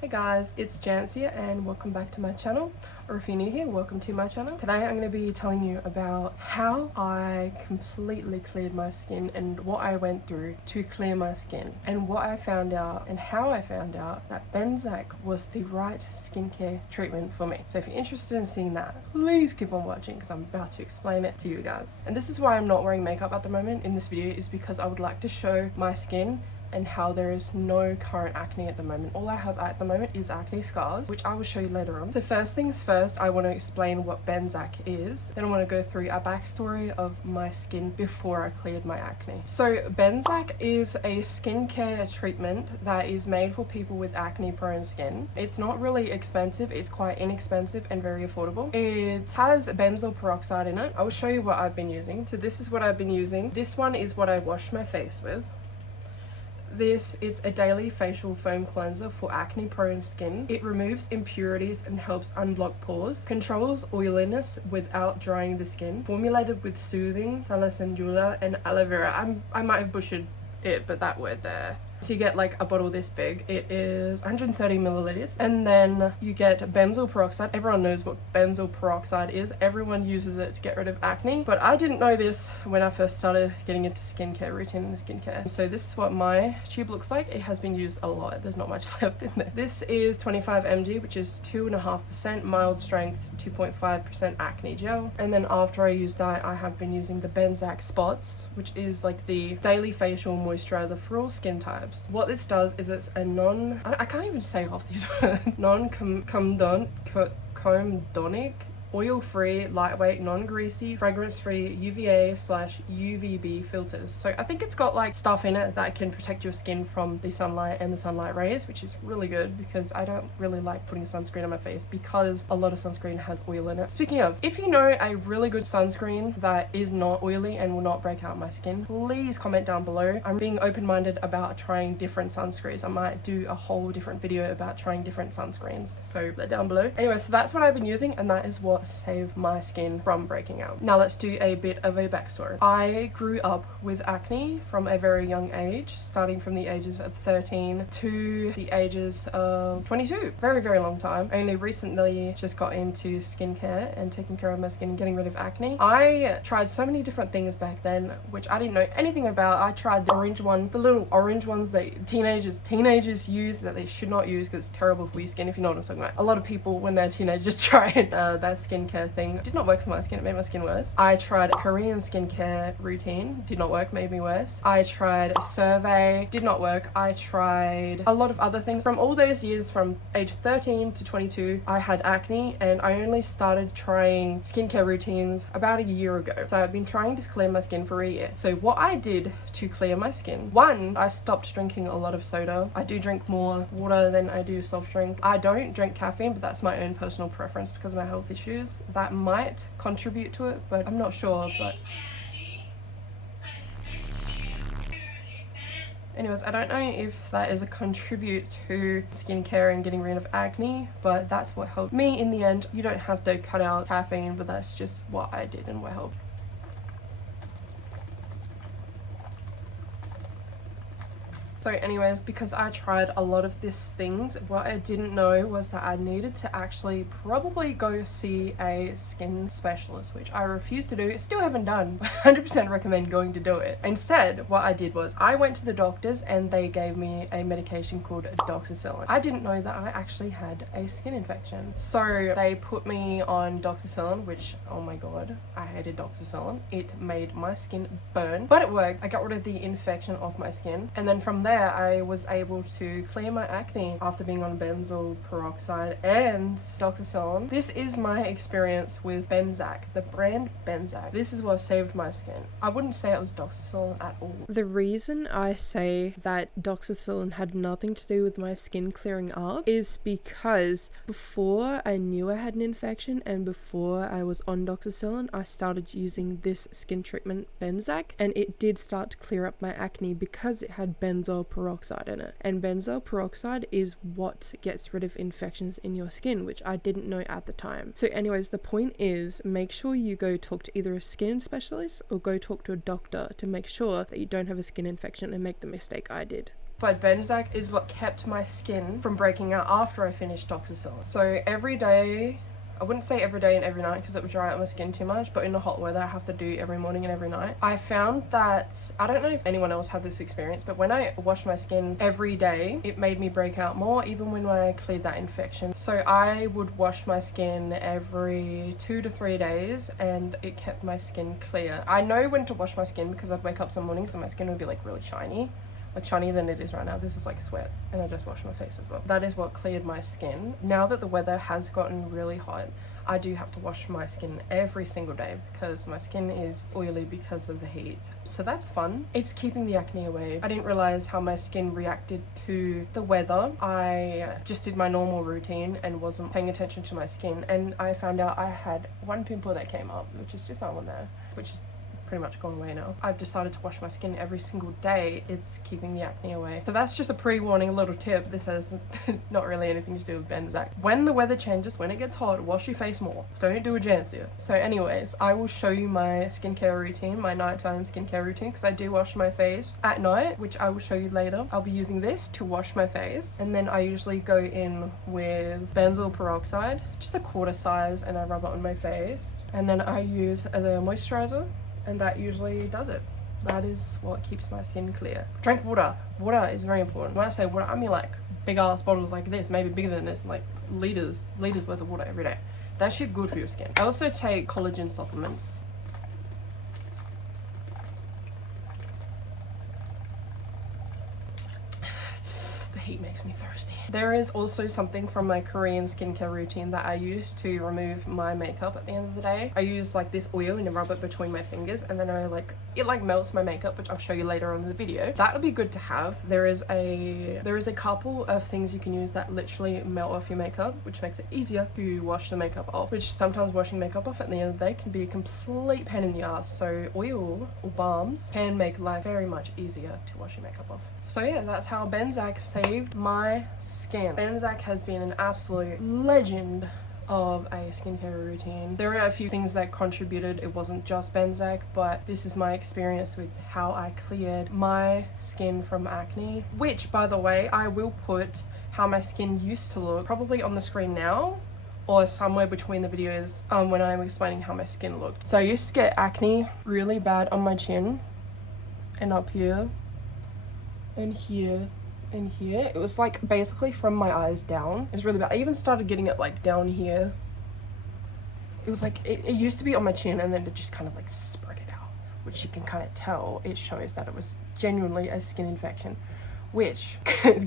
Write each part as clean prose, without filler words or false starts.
Hey guys, it's Janccia and welcome back to my channel, or if you're new here, welcome to my channel. Today I'm going to be telling you about how I completely cleared my skin and what I went through to clear my skin, and what I found out and how I found out that Benzac was the right skincare treatment for me. So if you're interested in seeing that, please keep on watching because I'm about to explain it to you guys. And this is why I'm not wearing makeup at the moment in this video, is because I would like to show my skin and how there is no current acne at the moment. All I have at the moment is acne scars, which I will show you later on. So first things first, I want to explain what Benzac is. Then I want to go through a backstory of my skin before I cleared my acne. So Benzac is a skincare treatment that is made for people with acne prone skin. It's not really expensive, it's quite inexpensive and very affordable. It has benzoyl peroxide in it. I will show you what I've been using. So this is what I've been using. This one is what I wash my face with. This is a daily facial foam cleanser for acne prone skin. It removes impurities and helps unblock pores, controls oiliness without drying the skin, formulated with soothing salicylate and aloe vera. I might have butchered it, but that word there. So you get like a bottle this big. It is 130 milliliters, and then you get benzoyl peroxide. Everyone knows what benzoyl peroxide is. Everyone uses it to get rid of acne, but I didn't know this when I first started getting into skincare routine and skincare. So this is what my tube looks like. It has been used a lot. There's not much left in there. This is 25 mg, which is 2.5% mild strength, 2.5% acne gel. And then after I use that, I have been using the Benzac Spots, which is like the daily facial moisturizer for all skin types. What this does is it's a I can't even say half these words. Non-comedonic, oil-free, lightweight, non-greasy, fragrance-free UVA/UVB filters. So I think it's got like stuff in it that can protect your skin from the sunlight and the sunlight rays, which is really good because I don't really like putting sunscreen on my face because a lot of sunscreen has oil in it. Speaking of, if you know a really good sunscreen that is not oily and will not break out my skin, please comment down below. I'm being open-minded about trying different sunscreens. I might do a whole different video about trying different sunscreens, so let down below. Anyway, so that's what I've been using, and that is what saved my skin from breaking out. Now let's do a bit of a backstory. I grew up with acne from a very young age, starting from the ages of 13 to the ages of 22. Very, very long time. Only recently just got into skincare and taking care of my skin and getting rid of acne. I tried so many different things back then, which I didn't know anything about. I tried the orange one, the little orange ones that teenagers use that they should not use because it's terrible for your skin, if you know what I'm talking about. A lot of people when they're teenagers try that skincare thing. It did not work for my skin, it made my skin worse. I tried a Korean skincare routine, did not work, made me worse. I tried a survey, did not work. I tried a lot of other things. From all those years, from age 13 to 22, I had acne, and I only started trying skincare routines about a year ago. So I've been trying to clear my skin for a year. So what I did to clear my skin: one, I stopped drinking a lot of soda. I do drink more water than I do soft drink. I don't drink caffeine, but that's my own personal preference because of my health issues. That might contribute to it, but I'm not sure. But anyways, I don't know if that is a contribute to skincare and getting rid of acne, but that's what helped me in the end. You don't have to cut out caffeine, but that's just what I did and what helped. So anyways, because I tried a lot of these things, what I didn't know was that I needed to actually probably go see a skin specialist, which I refused to do. Still haven't done. 100% recommend going to do it. Instead, what I did was I went to the doctors and they gave me a medication called doxycycline. I didn't know that I actually had a skin infection. So they put me on doxycycline, which, oh my god, I hated doxycycline. It made my skin burn, but it worked. I got rid of the infection off my skin, and then from there I was able to clear my acne after being on benzoyl peroxide and doxycycline. This is my experience with Benzac, the brand Benzac. This is what saved my skin. I wouldn't say it was doxycycline at all. The reason I say that doxycycline had nothing to do with my skin clearing up is because before I knew I had an infection and before I was on doxycycline, I started using this skin treatment Benzac, and it did start to clear up my acne because it had benzoyl peroxide in it. And benzoyl peroxide is what gets rid of infections in your skin, which I didn't know at the time. So anyways, the point is, make sure you go talk to either a skin specialist or go talk to a doctor to make sure that you don't have a skin infection and make the mistake I did. but Benzac is what kept my skin from breaking out after I finished doxycycline. So every day, I wouldn't say every day and every night because it would dry out my skin too much, but in the hot weather I have to do every morning and every night. I found that, I don't know if anyone else had this experience, but when I washed my skin every day, it made me break out more even when I cleared that infection. So I would wash my skin every 2 to 3 days and it kept my skin clear. I know when to wash my skin because I'd wake up some mornings and my skin would be like really shiny. Like shinier than it is right now. This is like sweat, and I just washed my face as well. That is what cleared my skin. Now that the weather has gotten really hot, I do have to wash my skin every single day because my skin is oily because of the heat. So that's fun. It's keeping the acne away. I didn't realize how my skin reacted to the weather. I just did my normal routine and wasn't paying attention to my skin, and I found out I had one pimple that came up, which is just that one there, which is pretty much gone away now. I've decided to wash my skin every single day. It's keeping the acne away. So that's just a pre-warning little tip. This has not really anything to do with Benzac. When the weather changes, when it gets hot, wash your face more. Don't do a Janccia. So anyways, I will show you my skincare routine, my nighttime skincare routine, because I do wash my face at night, which I will show you later. I'll be using this to wash my face, and then I usually go in with benzoyl peroxide, just a quarter size, and I rub it on my face. And then I use the moisturizer, and that usually does it. That is what keeps my skin clear. Drink water. Water is very important. When I say water, I mean like big ass bottles like this, maybe bigger than this, like liters worth of water every day. That shit good for your skin. I also take collagen supplements. Heat makes me thirsty. There is also something from my Korean skincare routine that I use to remove my makeup at the end of the day. I use like this oil and I rub it between my fingers, and then it melts my makeup, which I'll show you later on in the video. That would be good to have. There is a couple of things you can use that literally melt off your makeup, which makes it easier to wash the makeup off, which sometimes washing makeup off at the end of the day can be a complete pain in the ass. So oil or balms can make life very much easier to wash your makeup off. So yeah, that's how Benzac saved my skin. Benzac has been an absolute legend of a skincare routine. There are a few things that contributed. It wasn't just Benzac, but this is my experience with how I cleared my skin from acne, which, by the way, I will put how my skin used to look probably on the screen now or somewhere between the videos when I'm explaining how my skin looked. So I used to get acne really bad on my chin and up here and here and here. It was like basically from my eyes down. It was really bad. I even started getting it like down here. It was like it used to be on my chin, and then it just kind of like spread it out, which you can kind of tell. It shows that it was genuinely a skin infection, which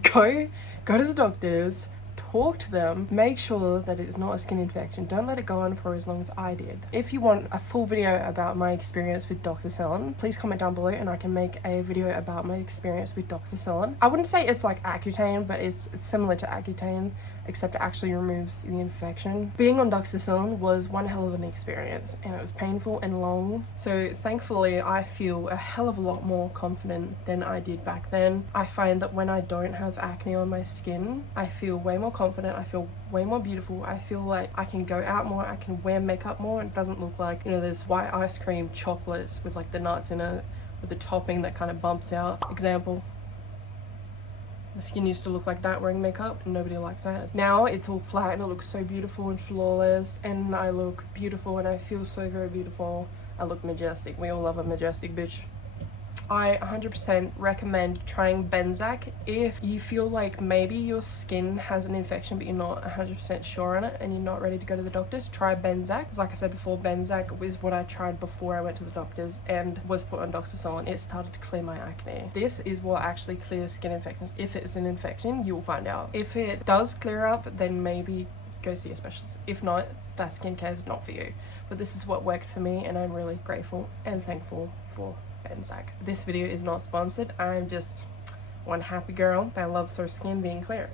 go to the doctors, talk to them, make sure that it is not a skin infection. Don't let it go on for as long as I did. If you want a full video about my experience with doxycycline, please comment down below and I can make a video about my experience with doxycycline. I wouldn't say it's like Accutane, but it's similar to Accutane, except it actually removes the infection. Being on doxycycline was one hell of an experience, and it was painful and long. So thankfully I feel a hell of a lot more confident than I did back then. I find that when I don't have acne on my skin, I feel way more confident, I feel way more beautiful, I feel like I can go out more, I can wear makeup more, and it doesn't look like, you know, there's white ice cream chocolates with like the nuts in it, with the topping that kind of bumps out. Example, my skin used to look like that wearing makeup, and nobody likes that. Now it's all flat and it looks so beautiful and flawless, and I look beautiful and I feel so very beautiful. I look majestic. We all love a majestic bitch. I 100% recommend trying Benzac if you feel like maybe your skin has an infection but you're not 100% sure on it and you're not ready to go to the doctors. Try Benzac, because like I said before, Benzac was what I tried before I went to the doctors and was put on doxycycline. It started to clear my acne. This is what actually clears skin infections. If it's an infection, you'll find out. If it does clear up, then maybe go see a specialist. If not, that skincare is not for you. But this is what worked for me, and I'm really grateful and thankful for Benzac. This video is not sponsored. I'm just one happy girl that loves her skin being clear.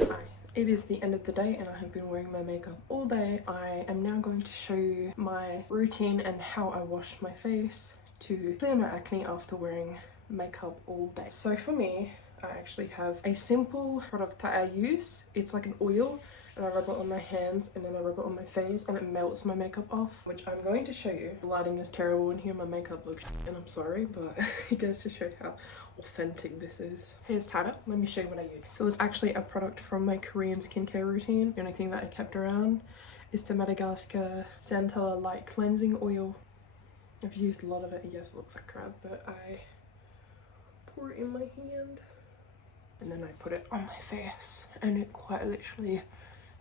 Alright, it is the end of the day and I have been wearing my makeup all day. I am now going to show you my routine and how I wash my face to clear my acne after wearing makeup all day. So for me, I actually have a simple product that I use. It's like an oil and I rub it on my hands, and then I rub it on my face, and it melts my makeup off, which I'm going to show you. The lighting is terrible in here, my makeup looks shit, and I'm sorry, but it goes to show how authentic this is. Here's Tata. Let me show you what I use. So it's actually a product from my Korean skincare routine. The only thing that I kept around is the Madagascar Centella Light Cleansing Oil. I've used a lot of it. Yes, it looks like crap, but I pour it in my hand and then I put it on my face, and it quite literally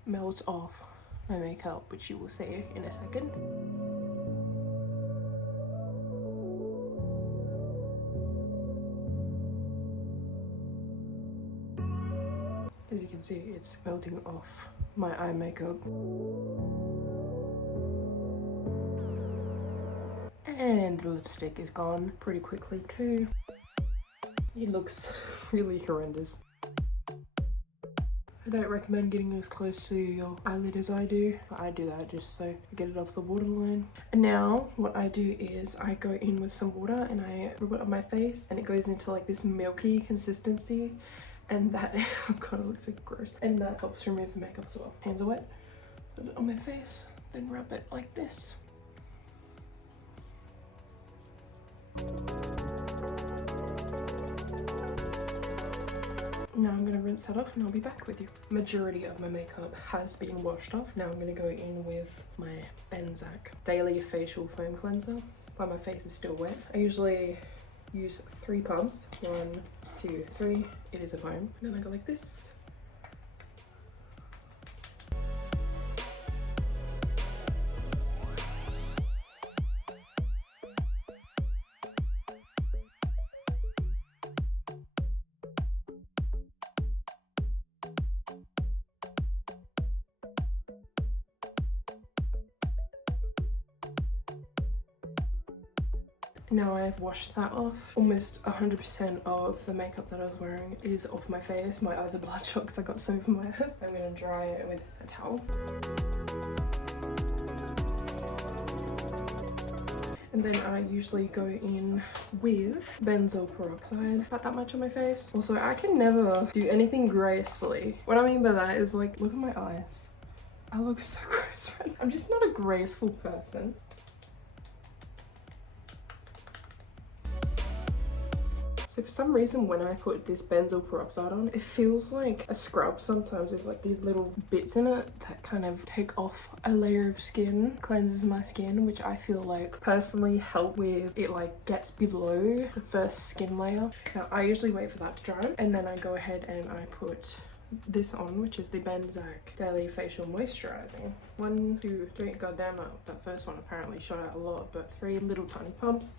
melts off my makeup, which you will see in a second. As you can see, it's melting off my eye makeup. And the lipstick is gone pretty quickly too. It looks really horrendous. I don't recommend getting as close to your eyelid as I do, but I do that just so I get it off the waterline. And now what I do is I go in with some water and I rub it on my face, and it goes into like this milky consistency, and that oh god, it looks so gross, and that helps remove the makeup as well. Hands are wet, put it on my face, then rub it like this. Now I'm going to rinse that off and I'll be back with you. Majority of my makeup has been washed off. Now I'm going to go in with my Benzac Daily Facial Foam Cleanser while my face is still wet. I usually use 3 pumps. 1, 2, 3. It is a foam. And then I go like this. Now I've washed that off. Almost 100% of the makeup that I was wearing is off my face. My eyes are bloodshot because I got soap in my eyes. I'm going to dry it with a towel. And then I usually go in with benzoyl peroxide, about that much on my face. Also, I can never do anything gracefully. What I mean by that is, like, look at my eyes. I look so gross right now. I'm just not a graceful person. So for some reason when I put this benzoyl peroxide on, it feels like a scrub. Sometimes there's like these little bits in it that kind of take off a layer of skin, cleanses my skin, which I feel like personally help with it, like gets below the first skin layer. Now I usually wait for that to dry and then I go ahead and I put this on, which is the Benzac Daily Facial Moisturizing. 1, 2, 3, goddamn, that first one apparently shot out a lot, but 3 little tiny pumps.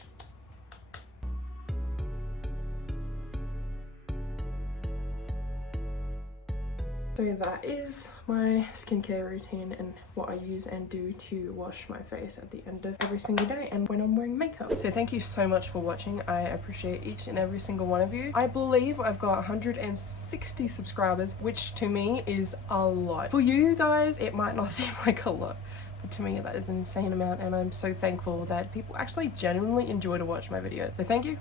So that is my skincare routine and what I use and do to wash my face at the end of every single day and when I'm wearing makeup. So thank you so much for watching. I appreciate each and every single one of you. I believe I've got 160 subscribers, which to me is a lot. For you guys, it might not seem like a lot, but to me that is an insane amount, and I'm so thankful that people actually genuinely enjoy to watch my videos. So thank you.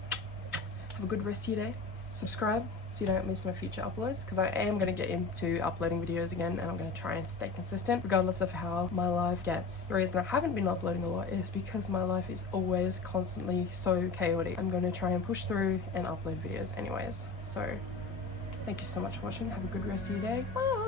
Have a good rest of your day. Subscribe so you don't miss my future uploads, because I am going to get into uploading videos again and I'm going to try and stay consistent regardless of how my life gets. The reason I haven't been uploading a lot is because my life is always constantly so chaotic. I'm going to try and push through and upload videos anyways. So thank you so much for watching. Have a good rest of your day. Bye.